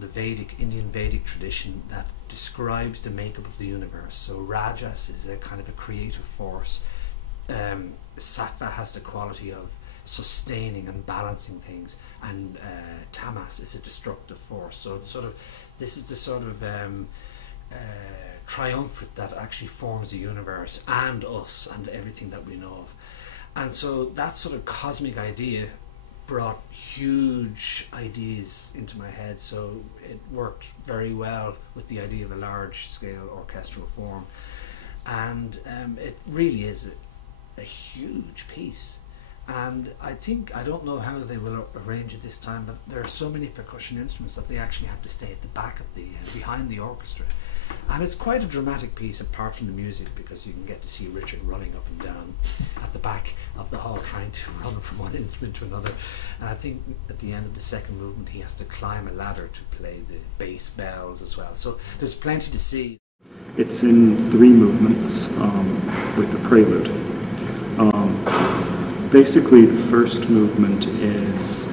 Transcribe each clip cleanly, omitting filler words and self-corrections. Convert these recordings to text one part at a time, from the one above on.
from the Vedic, Indian Vedic tradition that describes the makeup of the universe. So Rajas is a kind of a creative force. Sattva has the quality of sustaining and balancing things, and Tamas is a destructive force. So it's sort of, this is the sort of triumvirate that actually forms the universe and us and everything that we know of. And so that sort of cosmic idea brought huge ideas into my head, so it worked very well with the idea of a large scale orchestral form. And it really is a huge piece. And I don't know how they will arrange it this time, but there are so many percussion instruments that they actually have to stay at the back of the, behind the orchestra. And it's quite a dramatic piece apart from the music, because you can get to see Richard running up and down at the back of the hall trying to run from one instrument to another. And I think at the end of the second movement he has to climb a ladder to play the bass bells as well. So there's plenty to see. It's in 3 movements with the prelude. Basically the first movement is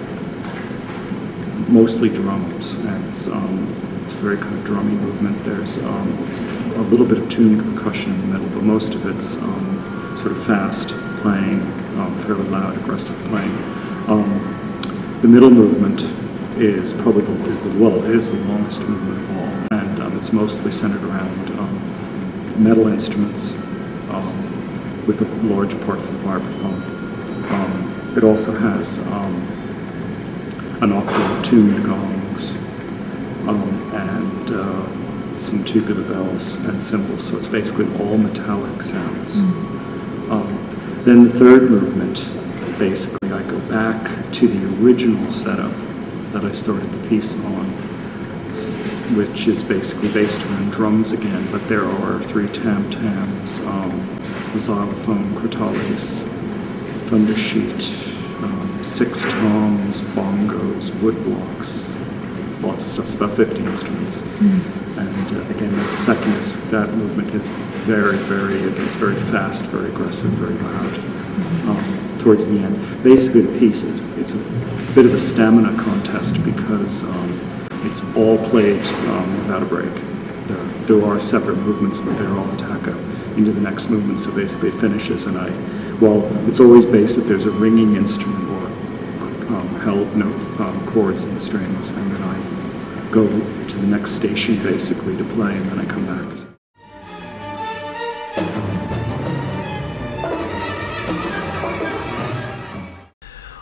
mostly drums, and it's a very kind of drummy movement. There's a little bit of tuned percussion in the middle, but most of it's sort of fast playing, fairly loud, aggressive playing. The middle movement is probably it is the longest movement of all, and it's mostly centered around metal instruments with a large part for the vibraphone. It also has an octave of tuned gongs and some tubular bells and cymbals, so it's basically all metallic sounds. Then the third movement, basically I go back to the original setup that I started the piece on, which is basically based around drums again, but there are 3 tam-tams, a xylophone, crotales, thunder sheet, 6 toms, bongos, wood blocks, lots of stuff. It's about 50 instruments. And again, that movement gets very fast, very aggressive, very loud towards the end. Basically the piece, it's a bit of a stamina contest, because it's all played without a break. There are separate movements, but they're all attack up into the next movement, so basically it finishes, and it's always based that there's a ringing instrument or held note, chords and strings, and then I go to the next station basically to play, and then I come back.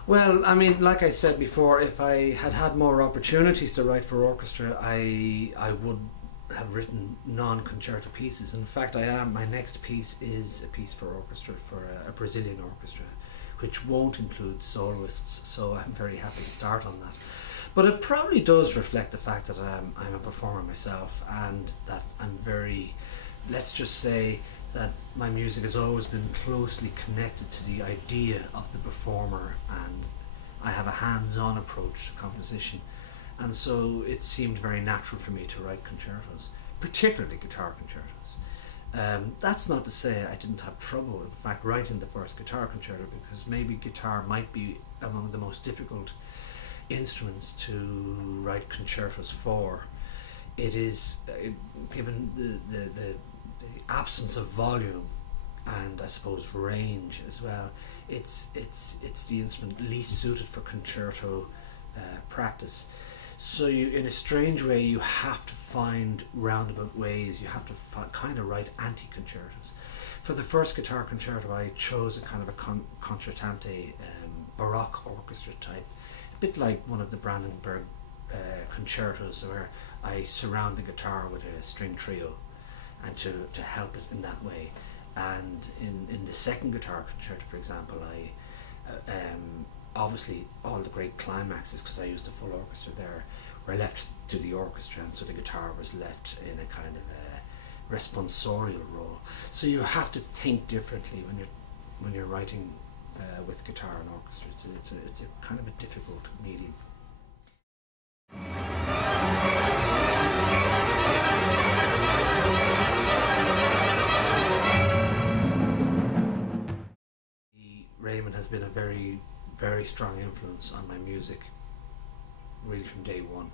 Well, I mean, like I said before, if I had had more opportunities to write for orchestra, I would have written non-concerto pieces. In fact, my next piece is a piece for orchestra, for a Brazilian orchestra, which won't include soloists, so I'm very happy to start on that. But it probably does reflect the fact that I'm a performer myself, and that I'm very, let's just say that my music has always been closely connected to the idea of the performer, and I have a hands-on approach to composition. And so it seemed very natural for me to write concertos, particularly guitar concertos. That's not to say I didn't have trouble, in fact, writing the first guitar concerto, because maybe guitar might be among the most difficult instruments to write concertos for. It is, given the absence of volume and I suppose range as well, it's the instrument least suited for concerto practice. So in a strange way, you have to find roundabout ways. You have to kind of write anti-concertos. For the first guitar concerto, I chose a kind of a concertante Baroque orchestra type, a bit like one of the Brandenburg concertos, where I surround the guitar with a string trio, and to help it in that way. And in the second guitar concerto, for example, I obviously all the great climaxes, because I used a full orchestra there, were left to the orchestra, and so the guitar was left in a kind of a responsorial role. So you have to think differently when you're writing with guitar and orchestra. It's a kind of a difficult medium. Raymond has been a very, very strong influence on my music, really from day one.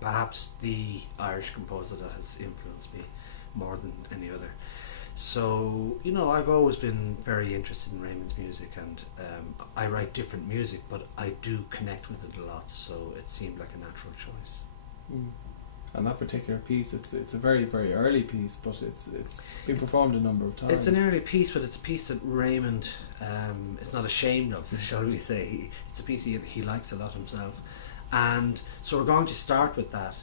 Perhaps the Irish composer that has influenced me more than any other. So, you know, I've always been very interested in Raymond's music, and I write different music, but I do connect with it a lot, so it seemed like a natural choice. And that particular piece, it's a very, very early piece, but it's been performed a number of times. It's an early piece, but it's a piece that Raymond is not ashamed of, shall we say. It's a piece he likes a lot himself. And so we're going to start with that,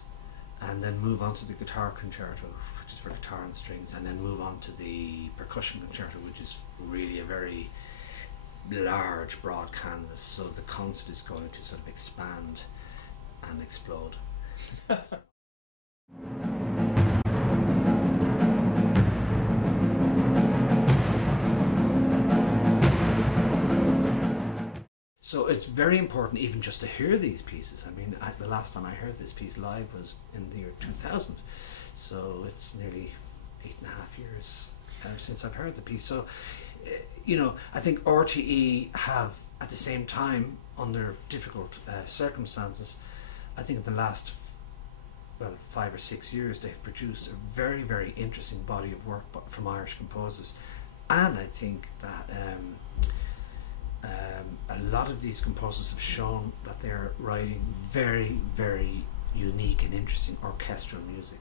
and then move on to the guitar concerto, which is for guitar and strings, and then move on to the percussion concerto, which is really a very large, broad canvas. So the concert is going to sort of expand and explode. So it's very important even just to hear these pieces. I mean, the last time I heard this piece live was in the year 2000, so it's nearly 8.5 years since I've heard the piece. So, you know, I think RTÉ have, at the same time, under difficult circumstances, I think in the last 5 or 6 years, they've produced a very, very interesting body of work from Irish composers. And I think that a lot of these composers have shown that they're writing very, very unique and interesting orchestral music.